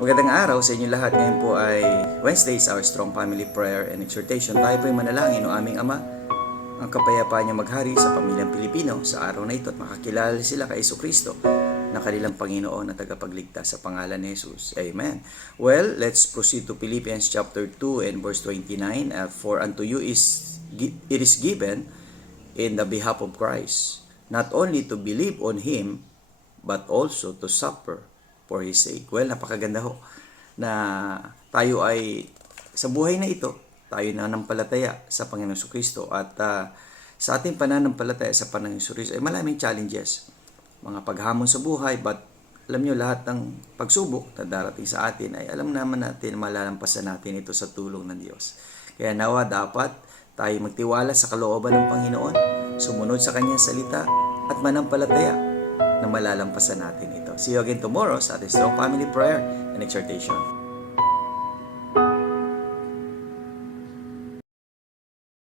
Magandang araw sa inyo lahat. Ngayon po ay Wednesday sa our Strong Family Prayer and Exhortation. Tayo po ay manalangin o aming Ama, ang kapayapaan niya maghari sa pamilyang Pilipino sa araw na ito at makakilala sila kay Jesucristo na kanilang Panginoon at tagapagligtas sa pangalan ni Jesus. Amen. Well, let's proceed to Philippians chapter 2 and verse 29. For unto you it is given in the behalf of Christ, not only to believe on Him, but also to suffer for His sake. Well, napakaganda ho na tayo ay sa buhay na ito, tayo nananampalataya sa Panginoong Jesucristo at sa ating pananampalataya sa Panginoong Jesucristo ay maraming challenges, mga paghamon sa buhay, but alam nyo lahat ng pagsubok na darating sa atin ay alam naman natin malalampasan natin ito sa tulong ng Diyos. Kaya nawa dapat tayo magtiwala sa kalooban ng Panginoon, sumunod sa Kanyang salita at manampalataya na malalampasan natin ito. See you again tomorrow sa ating Strong Family Prayer and Exhortation.